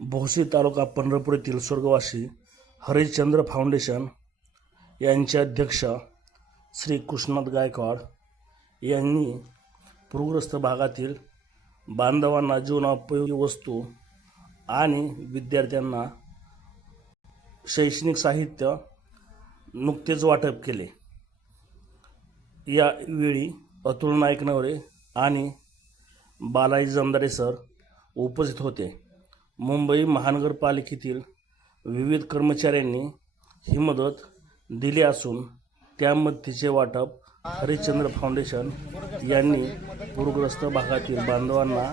भोसी तालुका पंढरपूर येथील स्वर्गवासी हरिश्चंद्र फाउंडेशन यांचे अध्यक्ष श्री कृष्णनाथ गायकवाड यांनी पूरग्रस्त भागातील बांधवांना जीवनोपयोगी वस्तू आणि विद्यार्थ्यांना शैक्षणिक साहित्य नुकतेच वाटप केले. यावेळी अतुल नाईक नवरे आणि बालाजी जमदारे सर उपस्थित होते. मुंबई महानगरपालिकेतील विविध कर्मचाऱ्यांनी ही मदत दिली असून त्यामध्येचे वाटप हरिश्चंद्र फाउंडेशन यांनी पूरग्रस्त भागातील बांधवांना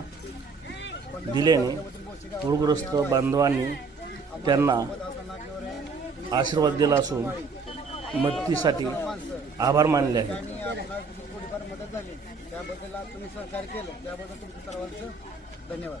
दिल्याने पूरग्रस्त बांधवांनी त्यांना आशीर्वाद दिला असून मदतीसाठी आभार मानले आहेत. धन्यवाद.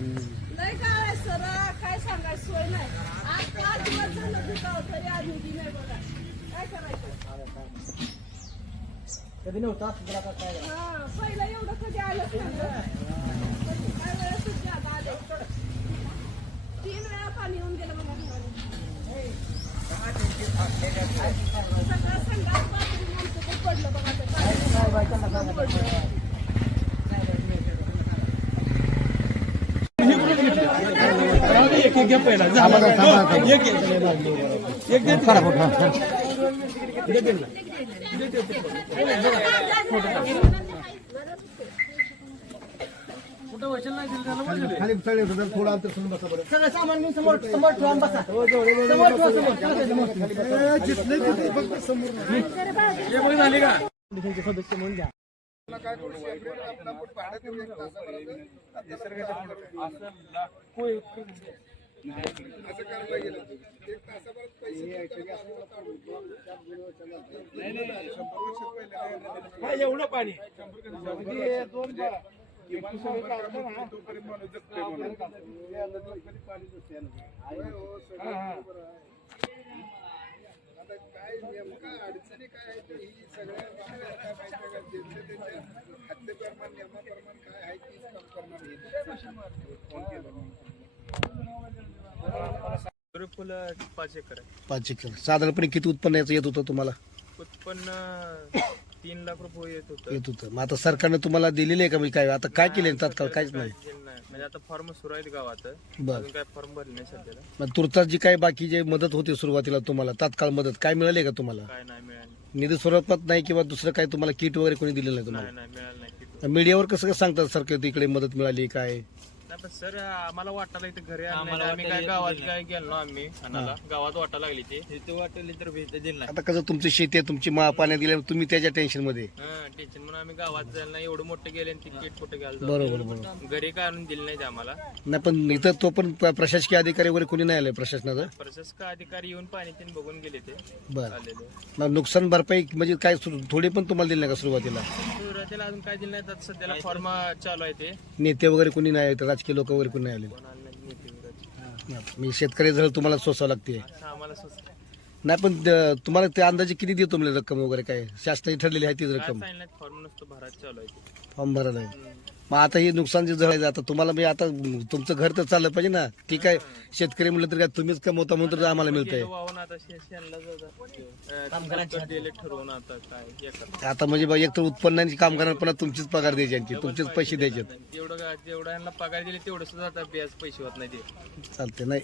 नाही काय सर काय सांगायचं सोय नाही. आज पाच दिवस झालं दुखाव तरी आधी उभी नाही बघा. काय करायचं? कधी नव्हतं? हा पहिलं एवढं कधी आलंच काय वेळेस आता आले. तीन वेळा पाणी येऊन गेलं बघा संडास बाथरूम आमचं ते पडलं बघा ते पाणी. काय बाई, त्यांना सांगा, पडलं. खाली चढले होते, तर थोडं अंतर सोडून बसा बरं. सगळं सामान मी समोर समोर ठेवून बसा. समोर ठेवा समोर. कंडिशनचे सदस्य म्हणून द्या एवढं पाणी. आता काय नेमका अडचणी काय आहे ही. सगळ्या बाबतीत काय त्यांच्या हद्दप्रमाण नियमाप्रमाण काय आहे तीच काम करणार हे. फोन केला म्हणून. पाच एकर आहे पाच एकर. साधारणपणे किती उत्पन्न याचं येत होतं तुम्हाला? उत्पन्न तीन लाख रुपये येत होतं. येत होतं. मग आता सरकारने तुम्हाला दिलेलं आहे का? म्हणजे काय आता काय केले तात्काळ? काहीच नाही. म्हणजे आता फॉर्म सुरू आहेत गावात बर. अजून काय फॉर्म भरले नाही सध्याला. मग तुर्तास जी काही बाकी जे मदत होती सुरुवातीला तुम्हाला? तात्काळ मदत काय मिळाली का तुम्हाला? काय नाही मिळालं. निधी स्वरूपात नाही किंवा दुसरं काय तुम्हाला किट वगैरे कोणी दिलेलं नाही तुम्हाला? नाही मिळालं नाही मीडियावर कसं काय सांगतात सरकार इकडे मदत मिळाली काय? नाही पण सर आम्हाला वाटायला इथं घरी आणलं नाही. आम्ही काय गावात काय गेलो आम्ही गावात वाटा लागली ते. इथे वाटली तर भेट दिली नाही. आता कसं तुमची शेती आहे तुमची मा पाण्यात गेल्यावर तुम्ही त्याच्या टेन्शनमध्ये. टेन्शन म्हणून आम्ही गावात जायला नाही एवढं मोठं गेले आणि तिकीट कुठे बरोबर. घरी काय आणून दिलं नाही ते आम्हाला. नाही पण इथं तो पण प्रशासकीय अधिकारी वगैरे कोणी नाही आले प्रशासनाचं? प्रशासक अधिकारी येऊन पाणी तीन बघून गेले ते. बरं. आलेले. मग नुकसान भरपाई म्हणजे काय थोडी पण तुम्हाला दिली नाही का सुरुवातीला? अजून काय दिलं नाही सध्याला फॉर्म चालू आहे ते नेते वगैरे कोणी नाही आले राजकीय लोक वगैरे कोणी नाही आले कोणाला नाही नीती विरोधी. मी शेतकरी जळ तुम्हाला सोसावं लागते आम्हाला. नाही पण द- तुम्हाला ते अंदाजे किती देतो म्हणजे रक्कम वगैरे काय शासनाची ठरलेली आहे तीच काय रक्कम सांगितलं फॉर्म नसतो भरायचं चालू आहे ते फॉर्म भरायला आहे. हम्म. मग आता हे नुकसान जे झालं आता तुम्हाला मी आता तुमचं घर तर चाललं पाहिजे ना. ठीक आहे शेतकरी म्हटलं तर काय तुम्हीच कमवता म्हणून तर आम्हाला मिळतंय. आता म्हणजे बा एक तर उत्पन्नाची काम करणार पण तुमचीच पगार द्यायची यांची तुमचेच पैसे द्यायचे जेवढं जेवढा यांना पगार दिले तेवढं सुद्धा आता ब्याज पैसे होत नाही ते. चालते नाही.